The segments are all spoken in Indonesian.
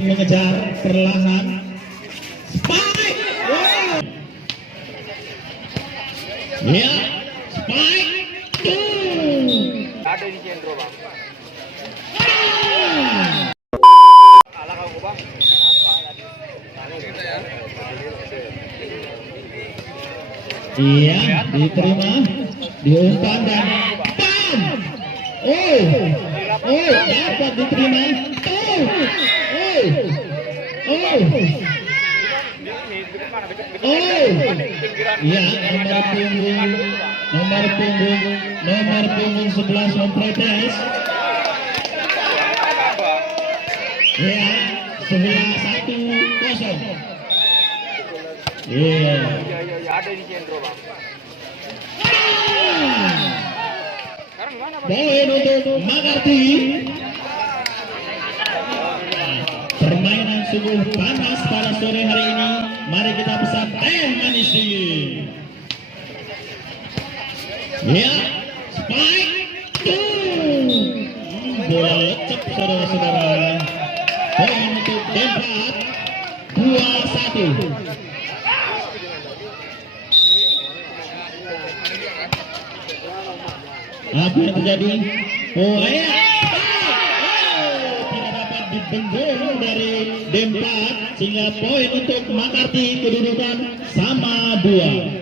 mengejar perlahan. Spike. Wow. Ya, spike. Ada di centro bang. Kalah kamu bang. Iya, diterima, diumpan dan bam. Dapat diterima. Ya, nomor punggung 11 memprotes. Ya, 11-1-0. Iya. Ada di centro bang. Poin untuk Makarti. Permainan sungguh panas pada sore hari ini. Mari kita pesan teh manis dingin. Ya, spike. Bola lecek saudara-saudara. Poin untuk Denpasar 2-1. Apa yang terjadi? Tidak dapat dibendung dari Denpasar sehingga poin untuk Makarti, kedudukan sama 2.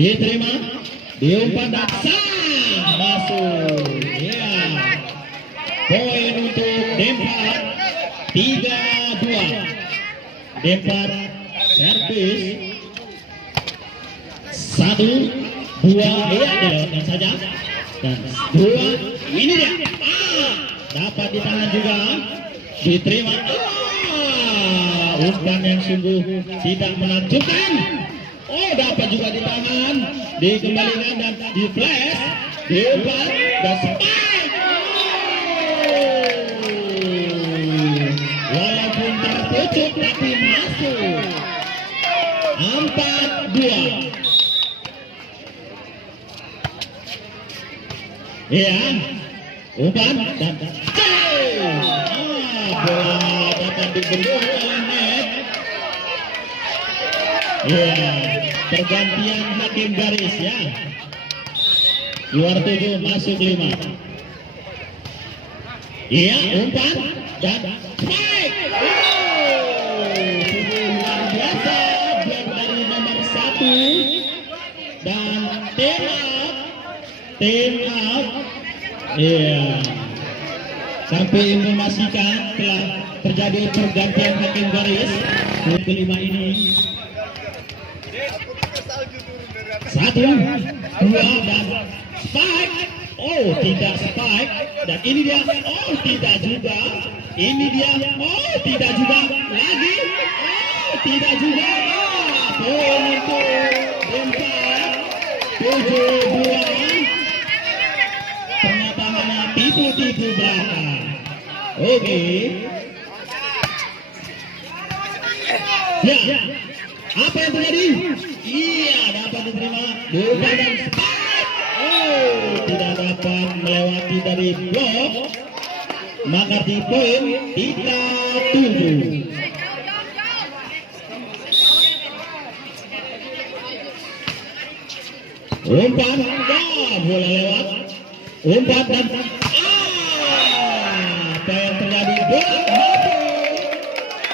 Diterima, diumpan dan masuk. Ya, poin untuk Denpasar 3-2. Denpasar servis 1-2 dilewatkan saja dan 2 ini dia dapat ditahan juga, diterima. Umpan yang sungguh tidak menakjubkan. Dapat juga ditahan, dikembalikan dan di flash, diumpan dan spike. Walaupun terpucuk tapi masuk. 4-2. Iya, umpan dan bola dapat dibendung oleh net. Iya, pergantian hakim garis ya. Luar 7 masuk 5. Iya, umpan dan spike. Luar biasa dari nomor 1 dan tim up. Iya. Sampai informasikan telah terjadi pergantian hakim garis kelima ini. 1, 2 dan spike. Tidak spike dan ini dia. Tidak juga. Ini dia. Tidak juga. Lagi. Tidak juga. Poin untuk Denpasar 7-2. Ternyata hanya tipu-tipu belakang. Oke. Ya. Apa yang terjadi? Iya, dapat diterima. Umpan dan spike. Tidak dapat melewati dari blok. Makarti poin 3-7. Umpan, bola lewat. Umpan dan apa yang terjadi? Bola masuk.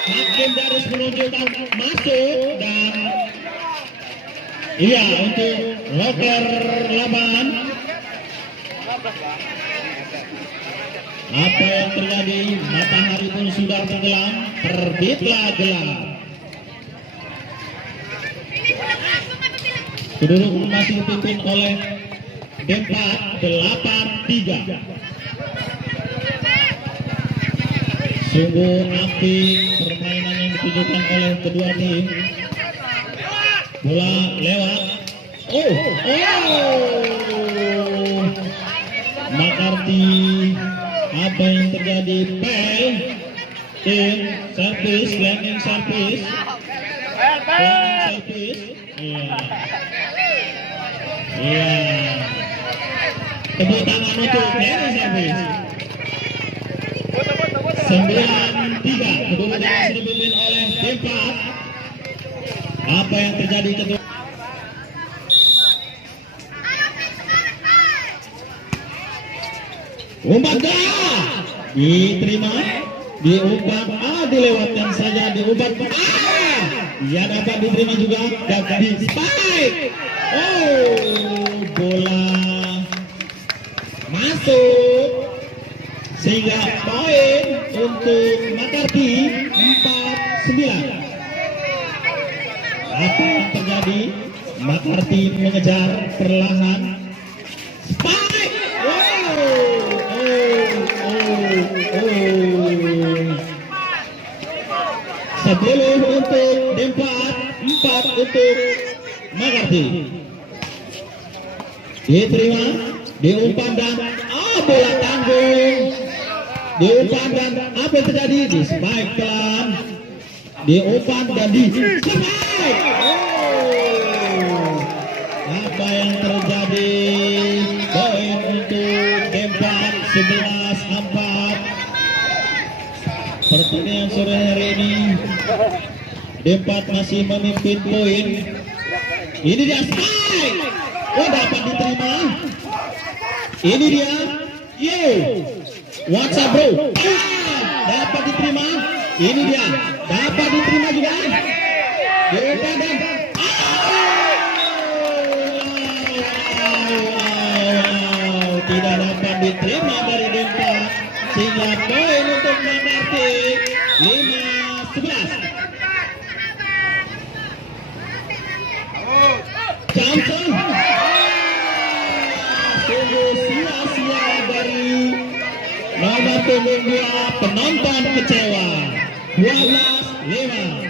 Hakim garis menunjukkan masuk dan iya untuk loker lapangan. Apa yang terjadi? Matahari pun sudah tenggelam, terbitlah gelap. Kedudukan masih dipimpin oleh Denpasar 8-3. Sungguh aktif permainan yang ditunjukkan oleh kedua tim. Bola lewat. Makarti, apa yang terjadi? Tim servis, landing servis. Iya. Tepuk tangan untuk Heri Servis. 9-3. Kedudukan masih dipimpin oleh tim 4. Apa yang terjadi kedua? Umpan diterima, diumpan, dilewatkan saja, diumpan, ya dapat diterima juga, dapat di spike. Oh, bola masuk sehingga poin untuk McCarthy 4-9. Apa yang terjadi? McCarthy mengejar perlahan, spike. Sebelum untuk Dempat, 4 untuk McCarthy. Diterima, diumpan dan bola tanggung. Diumpan dan apa yang terjadi? Di spike pelan. Diumpan dan di spike. Apa yang terjadi? Poin untuk Dempat 11-4. Pertandingan sore hari ini Dempat masih memimpin poin. Ini dia spike. Dapat diterima. Ini dia. What's up bro? Dapat diterima. Ini dia. Dapat diterima juga. Tidak dapat diterima dari Dempat. Sehingga poin untuk McCarthy 5-11. Johnson sungguh sia-sia dari nomor punggung 2, penonton kecewa. 12-5.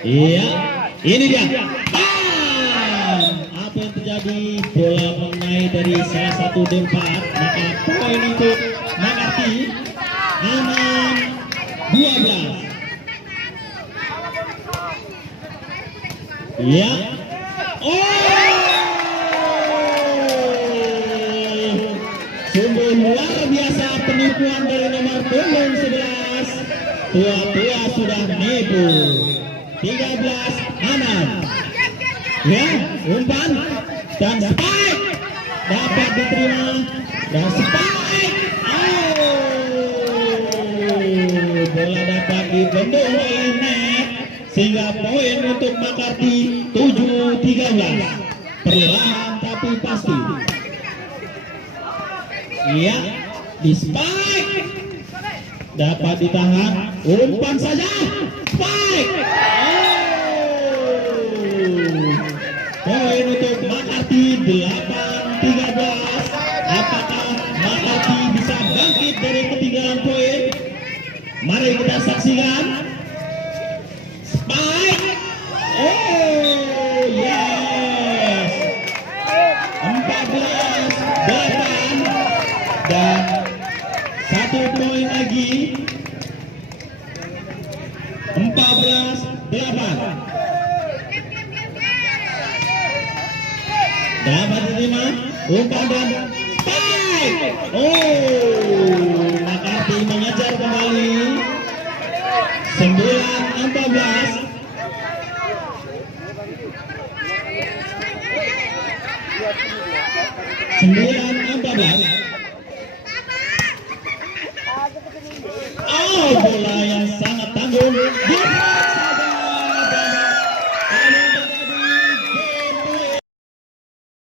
Iya, ini dia. Apa yang terjadi? Bola mengenai dari salah satu Dempat, maka poin untuk McCarthy 6-12. Ya. Sungguh luar biasa penipuan dari nomor punggung 11. Tua-tua sudah nipu. 13-6. Ya, umpan dan spike dapat diterima dan spike. Bola dapat dibendung oleh net sehingga poin untuk McCarthy 7-13. Perlahan tapi pasti. Iya, di spike dapat ditahan, umpan saja, spike. Poin untuk McCarthy 8-13. Apakah McCarthy bisa bangkit dari ketinggalan poin? Mari kita saksikan. Spike. Yes. 14-8 dan 1 poin lagi. 14-8. Dapat diterima, umpan dan spike. McCarthy mengejar kembali. 9-14. Bola yang sangat tanggung.